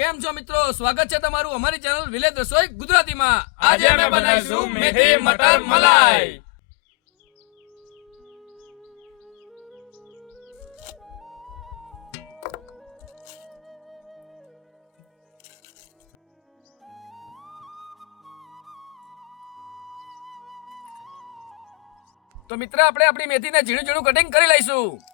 કેમ છો મિત્રો? સ્વાગત છે તમારું અમારી ચેનલ વિલેજ રસોઈ ગુજરાતીમાં. આજે અમે બનાવીશું મેથી મટર મલાઈ. તો મિત્ર આપણે આપણી મેથીને ઝીણું ઝીણું કટિંગ કરી લઈશું.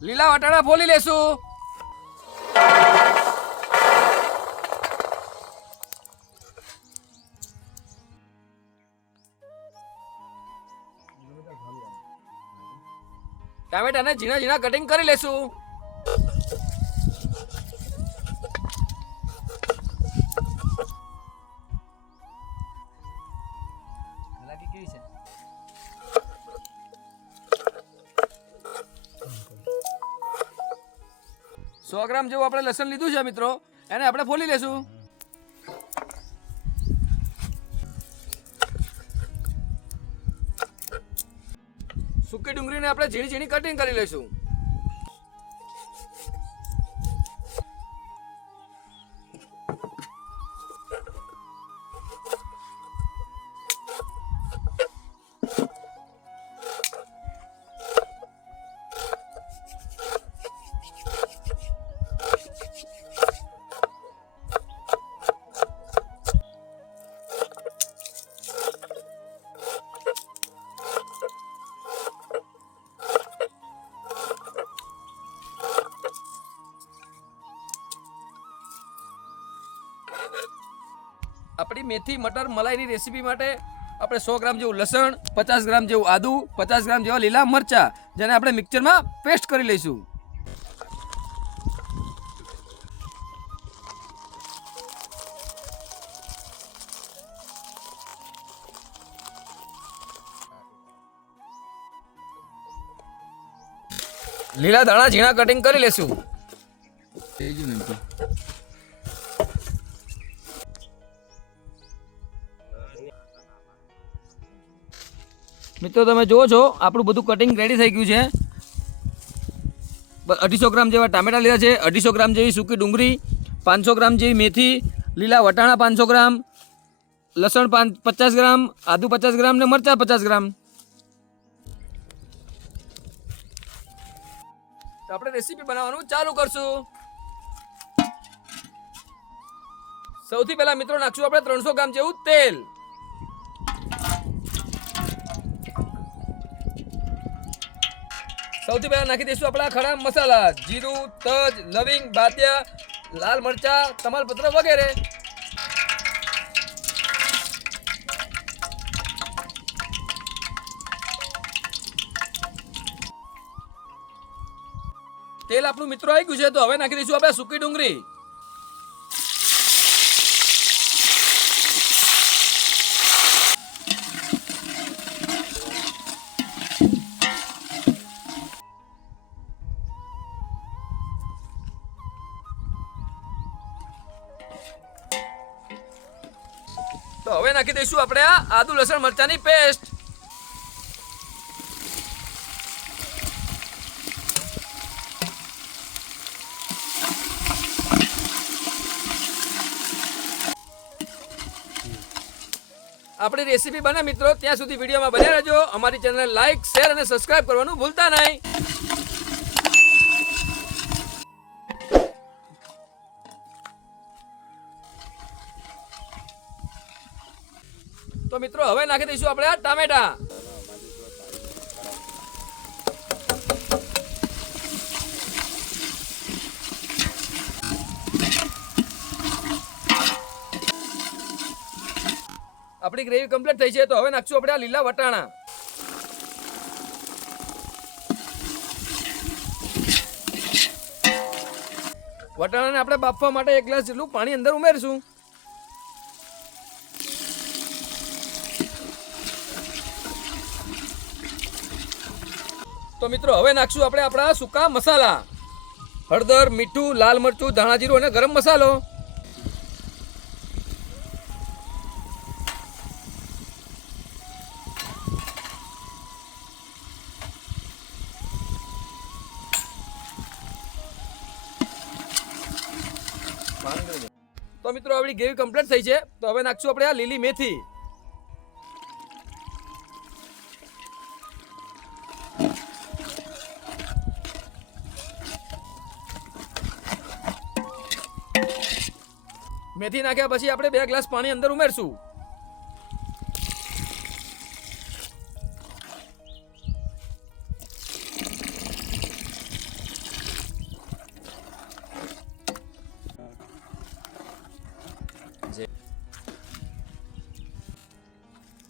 લીલા વટાણા ફોલી લેશું. ટામેટાને ઝીણા ઝીણા કટિંગ કરી લેશું. સો ગ્રામ જેવું આપણે લસણ લીધું છે મિત્રો. એને આપણે ફોલી લેશું. સૂકી ડુંગળીને આપણે ઝીણી ઝીણી કટિંગ કરી લઈશું. આપણી મેથી, મટર, મલાઈની રેસીપી માટે આપણે સો ગ્રામ જેવું લસણ, પચાસ ગ્રામ જેવું આદુ, પચાસ ગ્રામ જેવા લીલા મરચા, જેને આપણે મિક્સરમાં પેસ્ટ કરી લઈશું. લીલા દાણા ઝીણા કટિંગ કરી લેશું મિત્રો, તમે જુઓ છો, આપણું બધું કટિંગ રેડી થઈ ગયું છે. અઢીસો ગ્રામ જેવા ટામેટા લીધા છે, અઢીસો ગ્રામ જેવી સૂકી ડુંગળી, પાંચસો ગ્રામ જેવી મેથી, લીલા વટાણા પાંચસો ગ્રામ, લસણ પાંચ પચાસ ગ્રામ, આદુ પચાસ ગ્રામ ને મરચાં પચાસ ગ્રામ. તો આપણે રેસીપી બનાવવાનું ચાલુ કરશું. સૌથી પહેલા મિત્રો, નાખશું આપણે ત્રણસો ગ્રામ જેવું તેલ. સૌથી પહેલા નાખી દઈશું આપણા ખડા મસાલા. જીરું, તજ, લવિંગ બાતિયા લાલ મરચા, તમાલપત્ર વગેરે. તેલ આપણું મિત્રો આવી ગયું છે, તો હવે નાખી દઈશું આપણે સૂકી ડુંગળી. હવે નાખી દઈશું આપણે આ આદુ લસણ મરચાની પેસ્ટ આપણી રેસીપી બને મિત્રો, ત્યાં સુધી વિડીયોમાં બન્યા રહેજો. અમારી ચેનલ લાઈક શેર અને સબસ્ક્રાઇબ કરવાનું ભૂલતા નહીં. તો મિત્રો, હવે નાખી દઈશું આપણે આ ટામેટા. આપણી ગ્રેવી કમ્પ્લીટ થઈ છે, તો હવે નાખશું આપણે આ લીલા વટાણા. વટાણાને આપણે બાફવા માટે એક ગ્લાસ જેટલું પાણી અંદર ઉમેરશું. તો મિત્રો, હવે નાખશું આપણે આપણા સૂકા મસાલા. હળદર, મીઠું, લાલ મરચું, ધાણા જીરું અને ગરમ મસાલો. તો મિત્રો, આપણી ગ્રેવી કમ્પ્લીટ થઈ છે. તો હવે નાખશું આપણે આ લીલી મેથી. મેથી નાખ્યા પછી આપણે બે ગ્લાસ પાણી અંદર ઉમેરશું.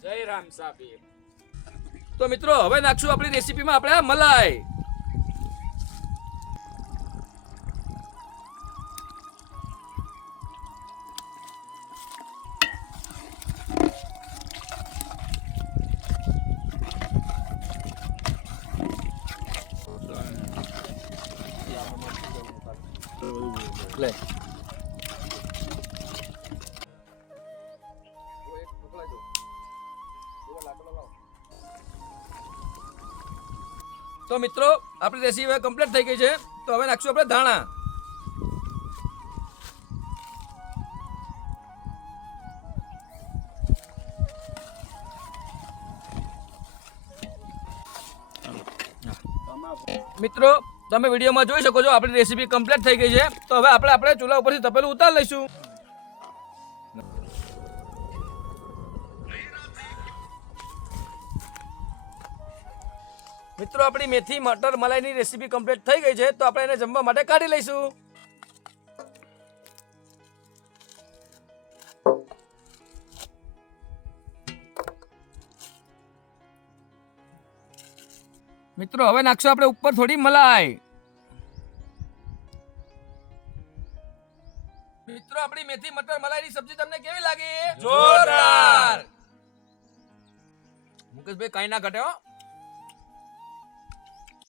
જય રામ સાહેબ. તો મિત્રો, હવે નાખશું આપણી રેસીપીમાં આપણે મલાઈ. લે. તો મિત્રો, આપણી રેસી હવે કમ્પ્લીટ થઈ ગઈ છે. તો હવે નાખશું આપણે ધાણા. મિત્રો તમે વિડીયોમાં જોઈ શકો છો, આપણી રેસીપી કમ્પ્લીટ થઈ ગઈ છે. તો હવે આપણે આપણે ચૂલા ઉપરથી તપેલું ઉતાર લઈશું. મિત્રો, આપણી મેથી, મટર, મલાઈની રેસીપી કમ્પ્લીટ થઈ ગઈ છે, તો આપણે એને જમવા માટે કાઢી લઈશું. મિત્રો હવે નાખશું આપણે ઉપર થોડી મલાઈ. મિત્રો આપણી મેથી મટર મલાઈની સબ્જી તમને કેવી લાગી? જોરદાર! મુકેશભાઈ કઈ ના ઘટે હો.